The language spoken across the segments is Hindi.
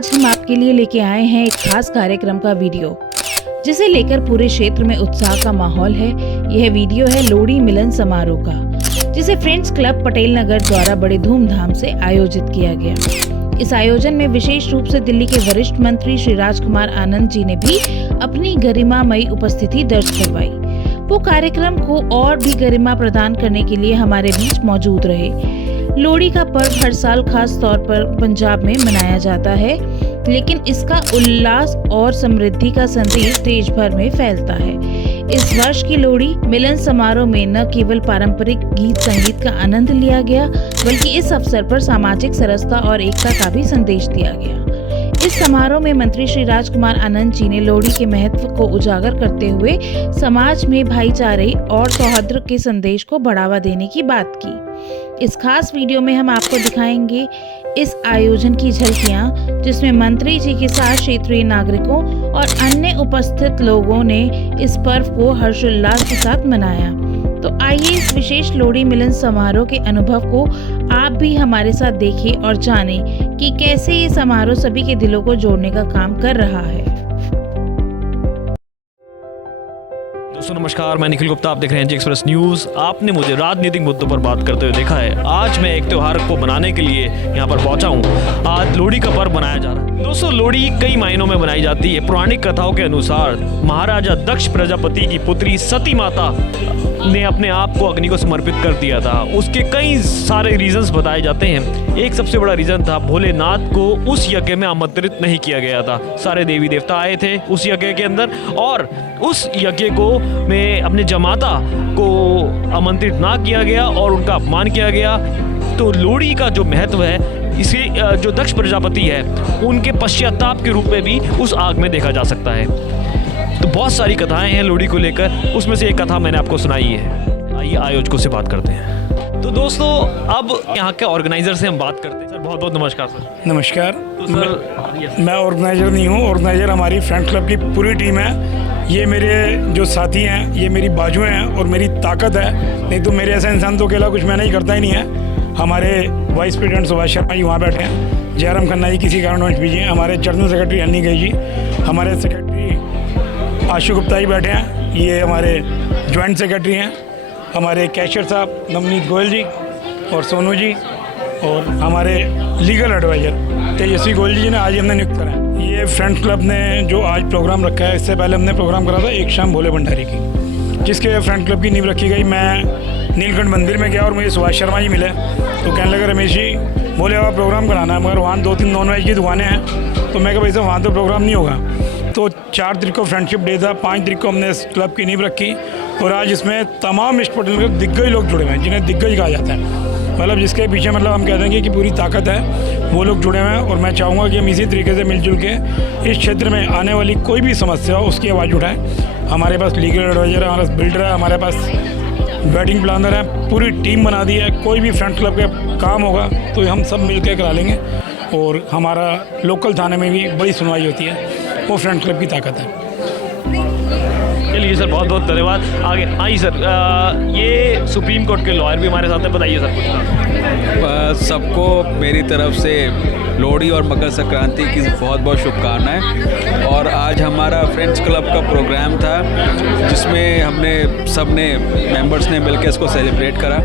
आज हम आपके लिए लेके आए हैं एक खास कार्यक्रम का वीडियो, जिसे लेकर पूरे क्षेत्र में उत्साह का माहौल है। यह वीडियो है लोहड़ी मिलन समारोह का, जिसे फ्रेंड्स क्लब पटेल नगर द्वारा बड़े धूमधाम से आयोजित किया गया। इस आयोजन में विशेष रूप से दिल्ली के वरिष्ठ मंत्री श्री राजकुमार आनंद जी ने भी अपनी गरिमामयी उपस्थिति दर्ज करवाई। वो कार्यक्रम को और भी गरिमा प्रदान करने के लिए हमारे बीच मौजूद रहे। लोहड़ी का पर्व हर साल खास तौर पर पंजाब में मनाया जाता है, लेकिन इसका उल्लास और समृद्धि का संदेश देश भर में फैलता है। इस वर्ष की लोहड़ी मिलन समारोह में न केवल पारंपरिक गीत संगीत का आनंद लिया गया, बल्कि इस अवसर पर सामाजिक सरसता और एकता का भी संदेश दिया गया। इस समारोह में मंत्री श्री राजकुमार आनंद जी ने लोहड़ी के महत्व को उजागर करते हुए समाज में भाईचारे और सौहार्द के संदेश को बढ़ावा देने की बात की। इस खास वीडियो में हम आपको दिखाएंगे इस आयोजन की झलकियां, जिसमें मंत्री जी के साथ क्षेत्रीय नागरिकों और अन्य उपस्थित लोगों ने इस पर्व को हर्षोल्लास के साथ मनाया। तो आइए इस विशेष लोहड़ी मिलन समारोह के अनुभव को आप भी हमारे साथ देखें और जानें कि कैसे ये समारोह सभी के दिलों को जोड़ने का काम कर रहा है। दोस्तों नमस्कार, मैं निखिल गुप्ता, आप देख रहे हैं जी एक्सप्रेस न्यूज़। आपने मुझे राजनीतिक मुद्दों पर बात करते हुए देखा है। आज मैं एक त्यौहार को मनाने के लिए यहाँ पर पहुँचा हूँ। आज लोहड़ी का पर्व मनाया जा रहा है। दोस्तों लोहड़ी कई मायनों में मनाई जाती है। पौराणिक कथाओं के अनुसार महाराजा दक्ष प्रजापति की पुत्री सती माता ने अपने आप को अग्नि को समर्पित कर दिया था। उसके कई सारे रीजंस बताए जाते हैं। एक सबसे बड़ा रीजन था भोलेनाथ को उस यज्ञ में आमंत्रित नहीं किया गया था। सारे देवी देवता आए थे उस यज्ञ के अंदर, और उस यज्ञ को में अपने जमाता को आमंत्रित ना किया गया और उनका अपमान किया गया। तो लोहड़ी का जो महत्व है, इसे जो दक्ष प्रजापति है उनके पश्चाताप के रूप में भी उस आग में देखा जा सकता है। तो बहुत सारी कथाएं हैं लोहड़ी को लेकर, उसमें से एक कथा मैंने आपको सुनाई है। आइए आयोजकों से बात करते हैं। तो दोस्तों अब यहाँ के ऑर्गेनाइजर से हम बात करते हैं। सर बहुत बहुत नमस्कार। सर नमस्कार। तो सर मैं ऑर्गेनाइजर नहीं हूँ, ऑर्गेनाइजर हमारी फ्रेंड्स क्लब की पूरी टीम है। ये मेरे जो साथी हैं, ये मेरी बाजुएं हैं और मेरी ताकत है। नहीं तो मेरे ऐसा इंसान तो अकेला कुछ मैं नहीं करता ही नहीं है। हमारे वाइस प्रेसिडेंट सुभाष शर्मा जी वहाँ बैठे हैं, जयराम खन्ना जी किसी कारणवश बिजी हैं, हमारे जनरल सेक्रेटरी हनी गई जी, हमारे सेक्रेटरी आशु गुप्ता जी बैठे हैं, ये हमारे ज्वाइंट सेक्रेटरी हैं, हमारे कैशियर साहब नवनीत गोयल जी और सोनू जी, और हमारे लीगल एडवाइज़र तेजस्वी गोयल जी ने आज हमने नियुक्त करा है। ये फ्रेंड्स क्लब ने जो आज प्रोग्राम रखा है, इससे पहले हमने प्रोग्राम करा था एक शाम भोले भंडारी की, जिसके फ्रेंड्स क्लब की नींव रखी गई। मैं नीलकंठ मंदिर में गया और मुझे सुभाष शर्मा जी मिले, तो कहने लगे रमेश जी बोले अब प्रोग्राम कराना है, मगर वहाँ 2-3 नॉन वेज की दुकानें हैं। तो मैं कहा भाई साहब वहाँ तो प्रोग्राम नहीं होगा। तो 4 तारीख को फ्रेंडशिप डे था, 5 तारीख को हमने इस क्लब की नींव रखी, और आज इसमें तमाम इस्ट पटेल के दिग्गज लोग जुड़े हुए हैं, जिन्हें दिग्गज कहा जाता है। मतलब जिसके पीछे मतलब हम कहते हैं कि पूरी ताकत है, वो लोग जुड़े हुए हैं। और मैं चाहूँगा कि हम इसी तरीके से मिलजुल के इस क्षेत्र में आने वाली कोई भी समस्या हो उसकी आवाज़ उठाएं। हमारे पास लीगल एडवाइज़र है, हमारे पास बिल्डर है, हमारे पास वेडिंग प्लानर है, पूरी टीम बना दी है। कोई भी फ्रेंड्स क्लब का काम होगा तो हम सब मिल के करा लेंगे। और हमारा लोकल थाने में भी बड़ी सुनवाई होती है, वो फ्रेंड्स क्लब की ताकत है। चलिए सर बहुत बहुत धन्यवाद। आगे आइए सर, ये सुप्रीम कोर्ट के लॉयर भी हमारे साथ हैं, बताइए सर कुछ। सबको मेरी तरफ से लोहड़ी और मकर संक्रांति की बहुत बहुत शुभकामनाएं। और आज हमारा फ्रेंड्स क्लब का प्रोग्राम था, जिसमें हमने सबने मेंबर्स ने मिलकर इसको सेलिब्रेट करा,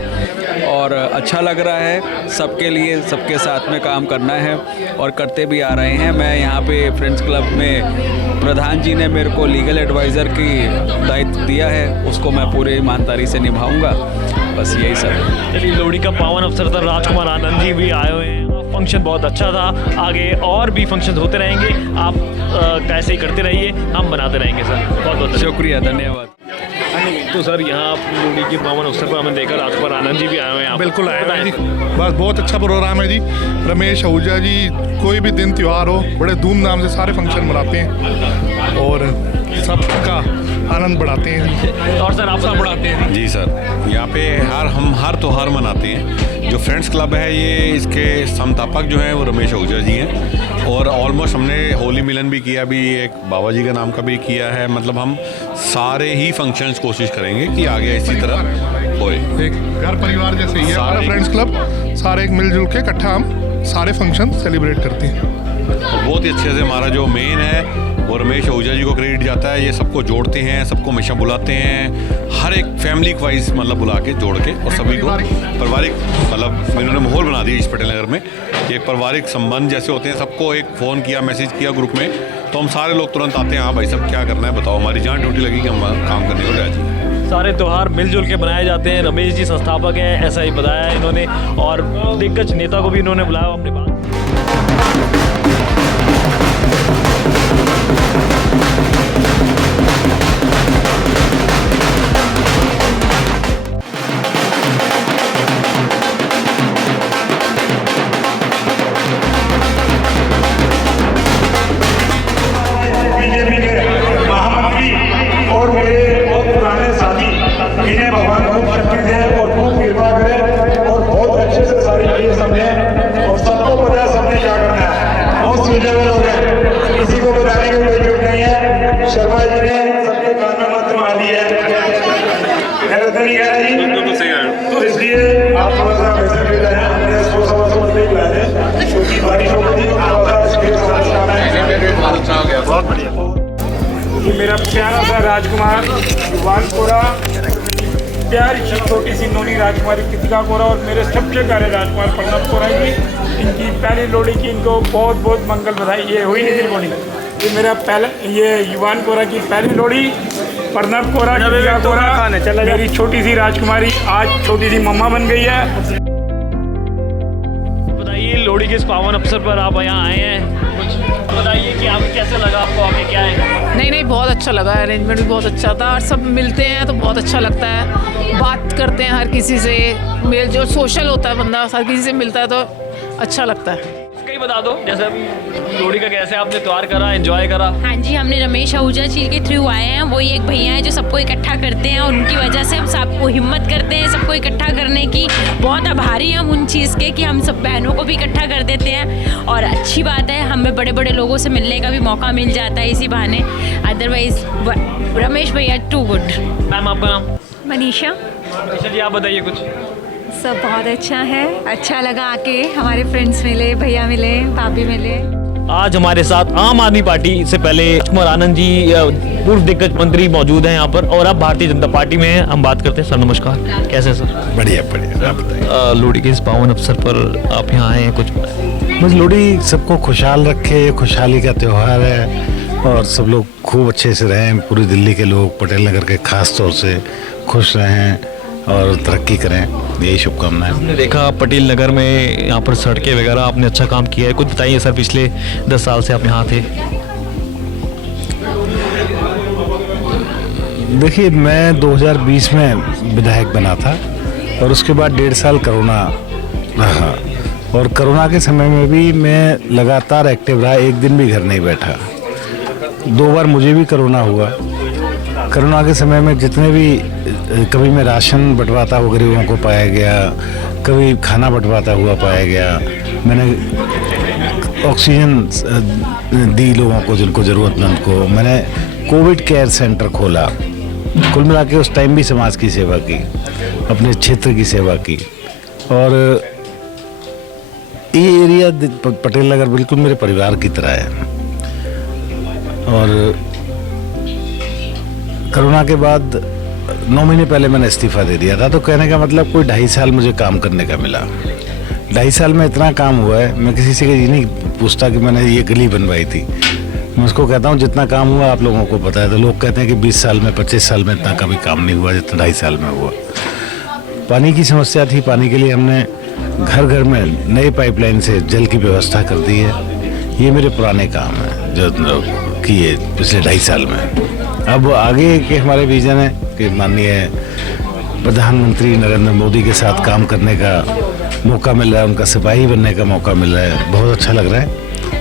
और अच्छा लग रहा है। सबके लिए सबके साथ में काम करना है और करते भी आ रहे हैं। मैं यहाँ पे फ्रेंड्स क्लब में प्रधान जी ने मेरे को लीगल एडवाइज़र की दायित्व दिया है, उसको मैं पूरी ईमानदारी से निभाऊंगा। बस यही सब। चलिए लोहड़ी का पावन अवसर पर राजकुमार आनंद जी भी आए हुए हैं। फंक्शन बहुत अच्छा था, आगे और भी फंक्शन होते रहेंगे। आप कैसे ही करते रहिए, हम बनाते रहेंगे सर। बहुत बहुत शुक्रिया, धन्यवाद। तो सर यहाँ लोहड़ी के पावन अवसर पर हमने देखा राजकुमार आनंद जी भी आए हुए हैं। बिल्कुल आए हैं जी, बस बहुत अच्छा प्रोग्राम है जी। रमेश आहूजा जी कोई भी दिन त्यौहार हो बड़े धूमधाम से सारे फंक्शन मनाते हैं और सबका आनंद बढ़ाते हैं। और सर आप सब बढ़ाते हैं जी सर। यहाँ पे हम हर त्यौहार मनाते हैं। जो फ्रेंड्स क्लब है ये इसके संस्थापक जो हैं वो रमेश आहूजा जी हैं, और ऑलमोस्ट हमने होली मिलन भी किया, भी एक बाबा जी का नाम का भी किया है। मतलब हम सारे ही फंक्शंस कोशिश करेंगे कि आगे इसी तरह होए। एक घर परिवार जैसे ही है हमारा फ्रेंड्स क्लब, सारे एक मिलजुल के इकट्ठा हम सारे फंक्शन सेलिब्रेट करते हैं। और बहुत ही अच्छे से हमारा जो मेन है वो रमेश आहूजा जी को क्रेडिट जाता है। ये सबको जोड़ते हैं, सबको हमेशा बुलाते हैं, हर एक फैमिली वाइज मतलब बुला के जोड़ के, और सभी को पारिवारिक मतलब इन्होंने माहौल बना दिया इस पटेल नगर में। एक पारिवारिक संबंध जैसे होते हैं, सबको एक फ़ोन किया, मैसेज किया ग्रुप में, तो हम सारे लोग तुरंत आते हैं, हाँ भाई सब क्या करना है बताओ, हमारी जहाँ ड्यूटी लगी कि हम काम करने को राजी। सारे त्यौहार मिलजुल के बनाए जाते हैं। रमेश जी संस्थापक हैं, ऐसा ही बताया है इन्होंने, और दिग्गज नेता को भी इन्होंने बुलाया अपने पास। बीजेपी के महामंत्री और मेरे बहुत पुराने साथी, इन्हें भगवान खूब शक्ति दे और खूब कृपा करे और बहुत अच्छे से सारी चीजें समझे, और सबको पता है सबने क्या करना है। बहुत सुलझे लोग हैं, किसी को बताने की कोई जरूरत नहीं है। शर्मा जी ने सबके कान में मत मार दी है, गलत नहीं कह रही, तो इसलिए आप थोड़ा सा वैसे भी जाए, हमने 100 बंदे बुलाए थे क्योंकि बारिश हो गई, तो थोड़ा सा इसके समस्या है। बहुत बढ़िया। ये मेरा प्यारा सा राजकुमार युवान कोरा, प्यारी सी छोटी सी नोनी राजकुमारी कृतिका कोरा, और मेरे सबसे प्यारे राजकुमार प्रणव कोरा जी, इनकी पहली लोहड़ी की इनको बहुत बहुत मंगल बधाई। ये हुई नहीं थी लोहड़ी, ये मेरा पहला, ये युवान कोरा की पहली लोहड़ी, प्रणव कोरा कृतिका कोरा मेरी छोटी सी राजकुमारी आज छोटी सी मम्मा बन गई है। बताइए लोहड़ी के इस पावन अवसर पर आप यहाँ आए हैं, कुछ बताइए कि आप कैसे लगा आपको आके, क्या है? नहीं बहुत अच्छा लगा, अरेंजमेंट भी बहुत अच्छा था, और सब मिलते हैं तो बहुत अच्छा लगता है, बात करते हैं हर किसी से, मेल जो सोशल होता है बंदा, हर किसी से मिलता है तो अच्छा लगता है। कहीं बता दो जैसे लोहड़ी का कैसे आपने त्यौहार करा, एंजॉय करा? हाँ जी, हमने रमेश आहूजा जी के थ्रू आए हैं, वही एक भैया हैं जो सबको इकट्ठा करते हैं, और उनकी वजह से हम सबको हिम्मत करते हैं सबको इकट्ठा करने की। बहुत आभारी हैं हम उन चीज़ के कि हम सब बहनों को भी इकट्ठा कर देते हैं, और अच्छी बात है हमें बड़े बड़े लोगों से मिलने का भी मौका मिल जाता है इसी बहाने। अदरवाइज रमेश भैया टू गुड। मैम आपका नाम? मनीषा। मनीषा जी आप बताइए कुछ। सब बहुत अच्छा है, अच्छा लगा आके, हमारे फ्रेंड्स मिले, भैया मिले, भाभी मिले। आज हमारे साथ आम आदमी पार्टी से पहले कुमार आनंद जी पूर्व दिग्गज मंत्री मौजूद हैं यहाँ पर, और अब भारतीय जनता पार्टी में हैं। हम बात करते हैं। सर नमस्कार, कैसे हैं सर? बढ़िया बढ़िया, आप बताइए। लोहड़ी के इस पावन अवसर पर आप यहाँ आए हैं, कुछ बस लोहड़ी सबको खुशहाल रखे, खुशहाली का त्यौहार है, और सब लोग खूब अच्छे से रहें, पूरी दिल्ली के लोग पटेल नगर के खास तौर से खुश रहें और तरक्की करें, यही शुभकामनाएं। हमने देखा पटेल नगर में यहाँ पर सड़कें वगैरह आपने अच्छा काम किया है, कुछ बताइए सर। पिछले 10 साल से आप यहाँ थे। देखिए मैं 2020 में विधायक बना था, और उसके बाद 1.5 साल कोरोना रहा, और कोरोना के समय में भी मैं लगातार एक्टिव रहा, एक दिन भी घर नहीं बैठा। 2 बार मुझे भी कोरोना हुआ। कोरोना के समय में जितने भी, कभी मैं राशन बंटवाता हुआ गरीबों को पाया गया, कभी खाना बंटवाता हुआ पाया गया, मैंने ऑक्सीजन दी लोगों को जिनको ज़रूरतमंद को, मैंने कोविड केयर सेंटर खोला। कुल मिला के उस टाइम भी समाज की सेवा की, अपने क्षेत्र की सेवा की, और ये एरिया पटेल नगर बिल्कुल मेरे परिवार की तरह है। और कोरोना के बाद 9 महीने पहले मैंने इस्तीफा दे दिया था, तो कहने का मतलब कोई 2.5 साल मुझे काम करने का मिला। 2.5 साल में इतना काम हुआ है, मैं किसी से ये नहीं पूछता कि मैंने ये गली बनवाई थी, मैं उसको कहता हूँ जितना काम हुआ आप लोगों को पता है। तो लोग कहते हैं कि 20 साल में 25 साल में इतना कभी काम नहीं हुआ जितना 2.5 साल में हुआ। पानी की समस्या थी, पानी के लिए हमने घर घर में नए पाइपलाइन से जल की व्यवस्था कर दी है। ये मेरे पुराने काम हैं जो किए पिछले 2.5 साल में। अब आगे के हमारे विजन है कि माननीय प्रधानमंत्री नरेंद्र मोदी के साथ काम करने का मौका मिल रहा है, उनका सिपाही बनने का मौका मिल रहा है, बहुत अच्छा लग रहा है,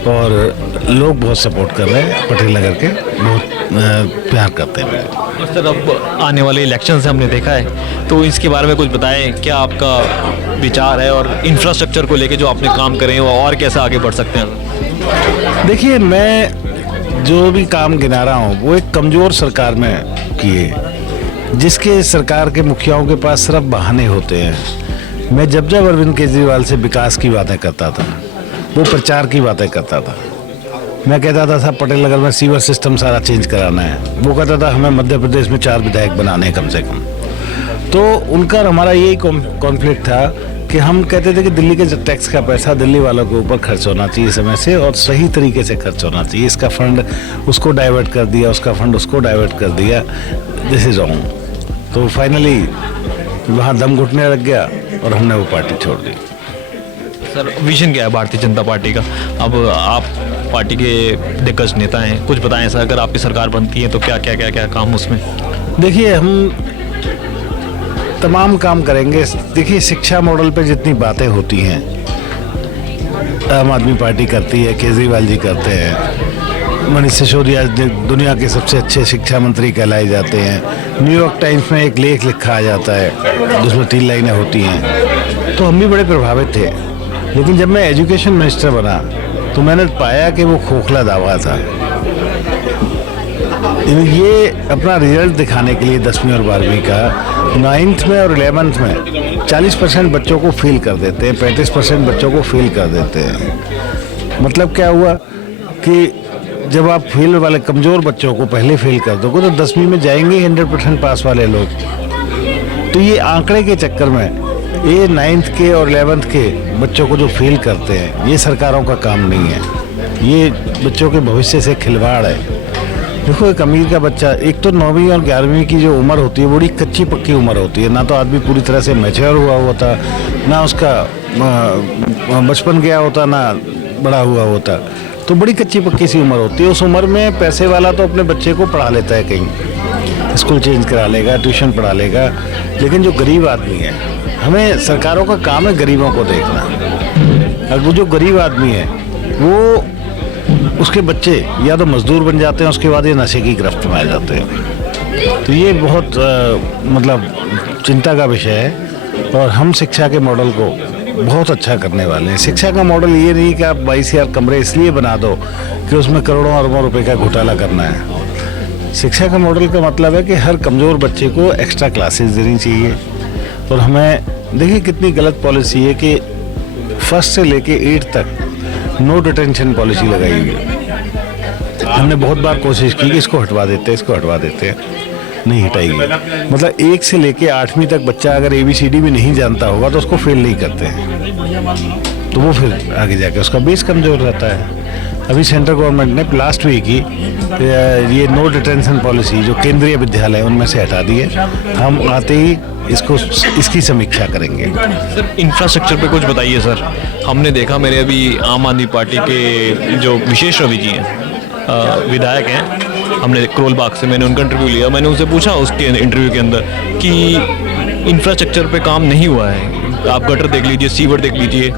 और लोग बहुत सपोर्ट कर रहे हैं, पटेल नगर के बहुत प्यार करते हैं। सर अब आने वाले इलेक्शन से हमने देखा है, तो इसके बारे में कुछ बताएं, क्या आपका विचार है, और इंफ्रास्ट्रक्चर को लेके जो आपने काम करे हैं वो और कैसे आगे बढ़ सकते हैं? देखिए मैं जो भी काम गिना रहा हूँ वो एक कमज़ोर सरकार में किए, जिसके सरकार के मुखियाओं के पास सिर्फ बहाने होते हैं। मैं जब अरविंद केजरीवाल से विकास की बातें करता था, वो प्रचार की बातें करता था, मैं कहता था साहब पटेल नगर में सीवर सिस्टम सारा चेंज कराना है, वो कहता था हमें मध्य प्रदेश में 4 विधायक बनाने हैं कम से कम। तो उनका और हमारा यही कॉन्फ्लिक्ट था कि हम कहते थे कि दिल्ली के टैक्स का पैसा दिल्ली वालों के ऊपर खर्च होना चाहिए समय से, और सही तरीके से खर्च होना चाहिए। इसका फंड उसको डाइवर्ट कर दिया, उसका फंड उसको डाइवर्ट कर दिया, दिस इज रॉन्ग। तो फाइनली वहाँ दम घुटने लग गया और हमने वो पार्टी छोड़ दी। सर विजन क्या है भारतीय जनता पार्टी का? अब आप पार्टी के दिग्गज नेता हैं, कुछ बताएं सर, अगर आपकी सरकार बनती है तो क्या काम उसमें? देखिए हम तमाम काम करेंगे। देखिए शिक्षा मॉडल पे जितनी बातें होती हैं, आम आदमी पार्टी करती है, केजरीवाल जी करते हैं, मनीष सिसोदिया दुनिया के सबसे अच्छे शिक्षा मंत्री कहलाए जाते हैं, न्यूयॉर्क टाइम्स में एक लेख लिखा आ जाता है जिसमें 3 लाइनें होती हैं। तो हम भी बड़े प्रभावित थे, लेकिन जब मैं एजुकेशन मिनिस्टर बना तो मैंने पाया कि वो खोखला दावा था। ये अपना रिजल्ट दिखाने के लिए 10वीं और 12वीं का 9th में और 11th में 40% बच्चों को फेल कर देते हैं, 35% बच्चों को फेल कर देते हैं। मतलब क्या हुआ कि जब आप फेल वाले कमज़ोर बच्चों को पहले फेल कर दोगे तो 10वीं में जाएंगे 100% पास वाले लोग। तो ये आंकड़े के चक्कर में ये 9th के और 11th के बच्चों को जो फेल करते हैं, ये सरकारों का काम नहीं है, ये बच्चों के भविष्य से खिलवाड़ है। देखो एक अमीर का बच्चा, एक तो 9वीं और 11वीं की जो उम्र होती है बड़ी कच्ची पक्की उम्र होती है, ना तो आदमी पूरी तरह से मैच्योर हुआ होता, ना उसका बचपन गया होता, ना बड़ा हुआ होता, तो बड़ी कच्ची पक्की सी उम्र होती है। उस उम्र में पैसे वाला तो अपने बच्चे को पढ़ा लेता है, कहीं स्कूल चेंज करा लेगा, ट्यूशन पढ़ा लेगा, लेकिन जो गरीब आदमी है, हमें सरकारों का काम है गरीबों को देखना। और वो जो गरीब आदमी है वो उसके बच्चे या तो मजदूर बन जाते हैं, उसके बाद ये नशे की गिरफ्त में आ जाते हैं। तो ये बहुत मतलब चिंता का विषय है, और हम शिक्षा के मॉडल को बहुत अच्छा करने वाले हैं। शिक्षा का मॉडल ये नहीं कि आप 22,000 कमरे इसलिए बना दो कि उसमें करोड़ों अरबों रुपए का घोटाला करना है। शिक्षा का मॉडल का मतलब है कि हर कमज़ोर बच्चे को एक्स्ट्रा क्लासेस देनी चाहिए। और हमें देखिए कितनी गलत पॉलिसी है कि 1st से लेके 8th तक नो डिटेंशन पॉलिसी लगाई हुई है। हमने बहुत बार कोशिश की कि इसको हटवा देते हैं, इसको हटवा देते हैं, नहीं हटाई गई। मतलब 1 से लेके 8वीं तक बच्चा अगर ABCD भी नहीं जानता होगा तो उसको फेल नहीं करते हैं, तो वो फिर आगे जाके उसका बेस कमज़ोर रहता है। अभी सेंट्रल गवर्नमेंट ने लास्ट वीक ही ये नो डिटेंशन पॉलिसी जो केंद्रीय विद्यालय उनमें से हटा दी है। हम आते ही इसकी समीक्षा करेंगे। सर इंफ्रास्ट्रक्चर पे कुछ बताइए सर। हमने देखा, मेरे अभी आम आदमी पार्टी के जो विशेष रवि जी हैं विधायक हैं, हमने करोल बाग से मैंने उनका इंटरव्यू लिया। मैंने उनसे पूछा उसके इंटरव्यू के अंदर कि इंफ्रास्ट्रक्चर पे काम नहीं हुआ है। आप गटर देख लीजिए, सीवर देख लीजिए,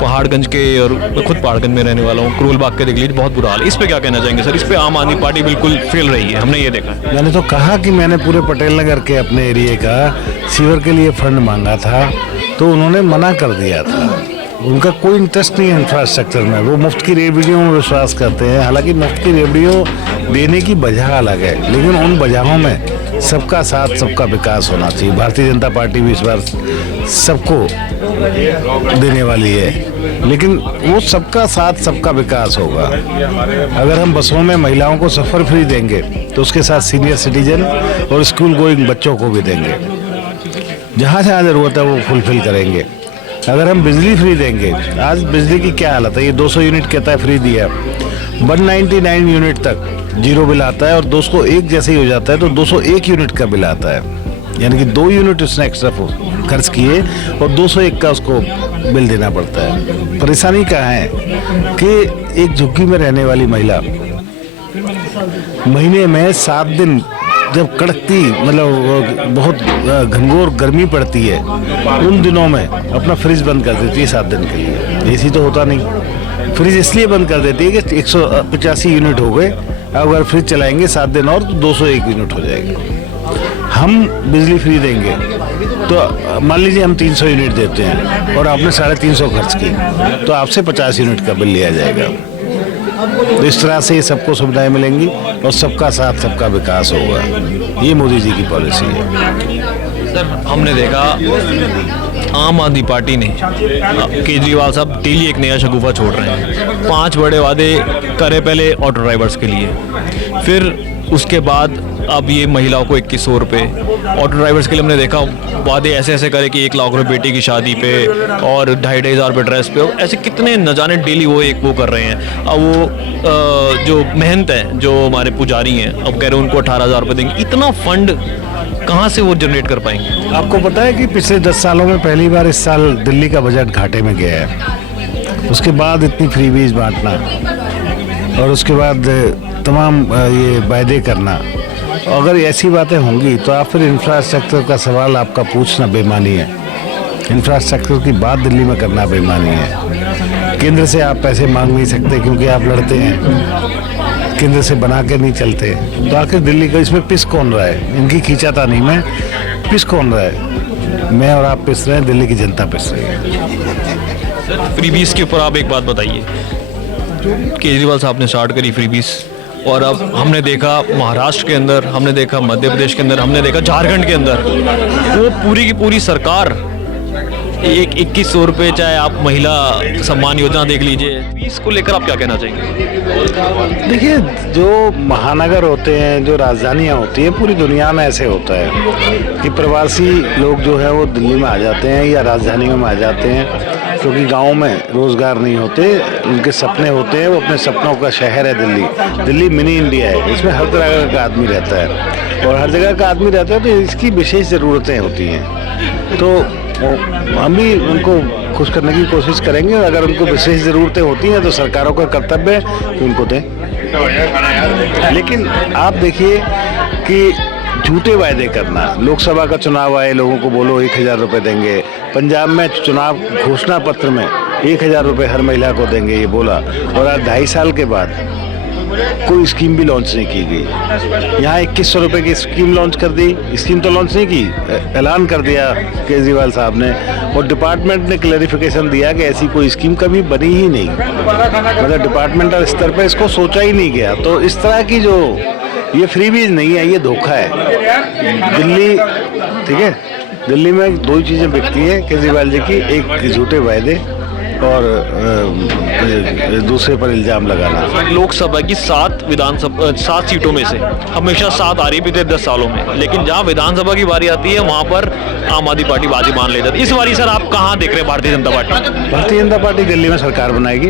पहाड़गंज के, और मैं खुद पहाड़गंज में रहने वाला हूँ, करोल बाग के देख लीजिए, बहुत बुरा हाल है। इस पे क्या कहना चाहेंगे सर? इस पे आम आदमी पार्टी बिल्कुल फेल रही है, हमने ये देखा है। मैंने तो कहा कि मैंने पूरे पटेल नगर के अपने एरिए का सीवर के लिए फंड मांगा था, तो उन्होंने मना कर दिया था। उनका कोई इंटरेस्ट नहीं है इंफ्रास्ट्रक्चर में, वो मुफ्त की रेवड़ियों में विश्वास करते हैं। हालांकि मुफ्त की रेवड़ियों देने की वजह अलग है, लेकिन उन वजहों में सबका साथ सबका विकास होना चाहिए। भारतीय जनता पार्टी भी इस बार सबको देने वाली है, लेकिन वो सबका साथ सबका विकास होगा। अगर हम बसों में महिलाओं को सफ़र फ्री देंगे तो उसके साथ सीनियर सिटीजन और स्कूल गोइंग बच्चों को भी देंगे। जहाँ जहाँ ज़रूरत है वो फुलफिल करेंगे। अगर हम बिजली फ्री देंगे, आज बिजली की क्या हालत है, ये 200 यूनिट कहता है फ्री दिया, 199 यूनिट तक जीरो बिल आता है, और 201 जैसे ही हो जाता है तो 201 यूनिट का बिल आता है। यानी कि 2 यूनिट उसने एक्स्ट्रा खर्च किए और 201 का उसको बिल देना पड़ता है। परेशानी कहाँ है कि एक झुग्गी में रहने वाली महिला महीने में 7 दिन जब कड़कती मतलब बहुत घनघोर गर्मी पड़ती है, उन दिनों में अपना फ्रिज बंद कर देती है 7 दिन के लिए। AC तो होता नहीं, फ्रिज इसलिए बंद कर देती है कि 185 यूनिट हो गए, अगर फ्रिज चलाएंगे 7 दिन और तो 201 यूनिट हो जाएगी। हम बिजली फ्री देंगे तो मान लीजिए हम 300 यूनिट देते हैं और आपने 350 खर्च की, तो आपसे 50 यूनिट का बिल लिया जाएगा। तो इस तरह से सबको सुविधाएं मिलेंगी और सबका साथ सबका विकास होगा। ये मोदी जी की पॉलिसी है। सर हमने देखा आम आदमी पार्टी ने केजरीवाल साहब डेली एक नया शगुफा छोड़ रहे हैं। 5 बड़े वादे करे पहले ऑटो ड्राइवर्स के लिए, फिर उसके बाद अब ये महिलाओं को 2100 रुपये, ऑटो ड्राइवर्स के लिए हमने देखा वादे ऐसे ऐसे करे कि 1 लाख रुपये बेटी की शादी पे और 2,500 रुपये ड्रेस पे, ऐसे कितने न जाने डेली वो कर रहे हैं। अब वो जो मेहनत है जो हमारे पुजारी हैं, अब कह रहे हैं उनको 18,000 रुपये देंगे। इतना फंड कहाँ से वो जनरेट कर पाएंगे? आपको पता है कि पिछले 10 सालों में पहली बार इस साल दिल्ली का बजट घाटे में गया है। उसके बाद इतनी फ्रीबीज बांटना और उसके बाद तमाम ये वायदे करना, अगर ऐसी बातें होंगी तो आप फिर इंफ्रास्ट्रक्चर का सवाल आपका पूछना बेमानी है। इंफ्रास्ट्रक्चर की बात दिल्ली में करना बेमानी है। केंद्र से आप पैसे मांग नहीं सकते क्योंकि आप लड़ते हैं, केंद्र से बना के नहीं चलते। तो आखिर दिल्ली का इसमें पिस कौन रहा है? इनकी खींचाता नहीं मैं, पिस कौन रहा है? मैं और आप पिस रहे हैं, दिल्ली की जनता पिस रही है। फ्रीबीज के ऊपर आप एक बात बताइए। केजरीवाल साहब ने स्टार्ट करी फ्रीबीज, और अब हमने देखा महाराष्ट्र के अंदर, हमने देखा मध्य प्रदेश के अंदर, हमने देखा झारखंड के अंदर, वो पूरी की पूरी सरकार 2100 रुपये, चाहे आप महिला सम्मान योजना देख लीजिए, इसको लेकर आप क्या कहना चाहेंगे? देखिए, जो महानगर होते हैं, जो राजधानियाँ होती हैं, पूरी दुनिया में ऐसे होता है कि प्रवासी लोग जो है वो दिल्ली में आ जाते हैं या राजधानियों में आ जाते हैं क्योंकि गाँव में रोज़गार नहीं होते, उनके सपने होते हैं, वो अपने सपनों का शहर है दिल्ली। दिल्ली मिनी इंडिया है, इसमें हर तरह का आदमी रहता है और हर जगह का आदमी रहता है, तो इसकी विशेष ज़रूरतें होती हैं। तो हम भी उनको खुश करने की कोशिश करेंगे और अगर उनको विशेष ज़रूरतें होती हैं तो सरकारों का कर्तव्य है कि उनको दें। लेकिन आप देखिए कि झूठे वायदे करना, लोकसभा का चुनाव आए, लोगों को बोलो 1,000 रुपये देंगे, पंजाब में चुनाव घोषणा पत्र में 1,000 रुपये हर महिला को देंगे ये बोला, और आज 2.5 साल के बाद कोई स्कीम भी लॉन्च नहीं की गई। यहाँ 2100 रुपये की स्कीम लॉन्च कर दी, स्कीम तो लॉन्च नहीं की, ऐलान कर दिया केजरीवाल साहब ने, और डिपार्टमेंट ने क्लैरिफिकेशन दिया कि ऐसी कोई स्कीम कभी बनी ही नहीं, मतलब डिपार्टमेंटल स्तर पर इसको सोचा ही नहीं गया। तो इस तरह की जो ये फ्रीबीज नहीं है, ये धोखा है। दिल्ली, ठीक है, दिल्ली में 2 चीज़ें बिकती हैं केजरीवाल जी की, एक झूठे वायदे और दूसरे पर इल्ज़ाम लगाना। लोकसभा की 7 सीटों में से हमेशा 7 आ रही बीते 10 सालों में, लेकिन जहाँ विधानसभा की बारी आती है वहाँ पर आम आदमी पार्टी बाजी मान ले जाती है। इस बारी सर आप कहाँ देख रहे हैं भारतीय जनता पार्टी? भारतीय जनता पार्टी दिल्ली में सरकार बनाएगी,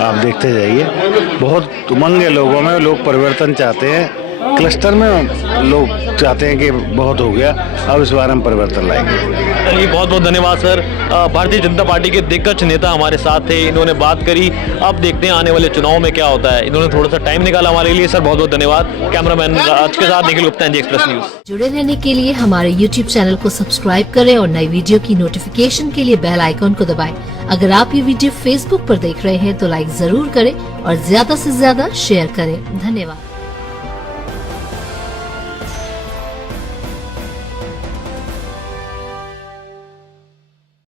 आप देखते जाइए। बहुत उमंग है लोगों में, लोग परिवर्तन चाहते हैं, क्लस्टर में लोग चाहते हैं कि बहुत हो गया, अब इस बार हम परिवर्तन लाएंगे। चलिए, बहुत बहुत धन्यवाद सर। भारतीय जनता पार्टी के दिग्गज नेता हमारे साथ थे, इन्होंने बात करी। अब देखते हैं आने वाले चुनाव में क्या होता है। इन्होंने थोड़ा सा टाइम निकाला हमारे लिए, सर बहुत बहुत धन्यवाद। कैमरामैन राज के साथ Nikhil Gupta, NG express news. जुड़े रहने के लिए हमारे YouTube चैनल को सब्सक्राइब करें और नई वीडियो की नोटिफिकेशन के लिए बेल आइकॉन को दबाएं। अगर आप ये वीडियो Facebook पर देख रहे हैं तो लाइक जरूर करें और ज्यादा से ज्यादा शेयर करें। धन्यवाद।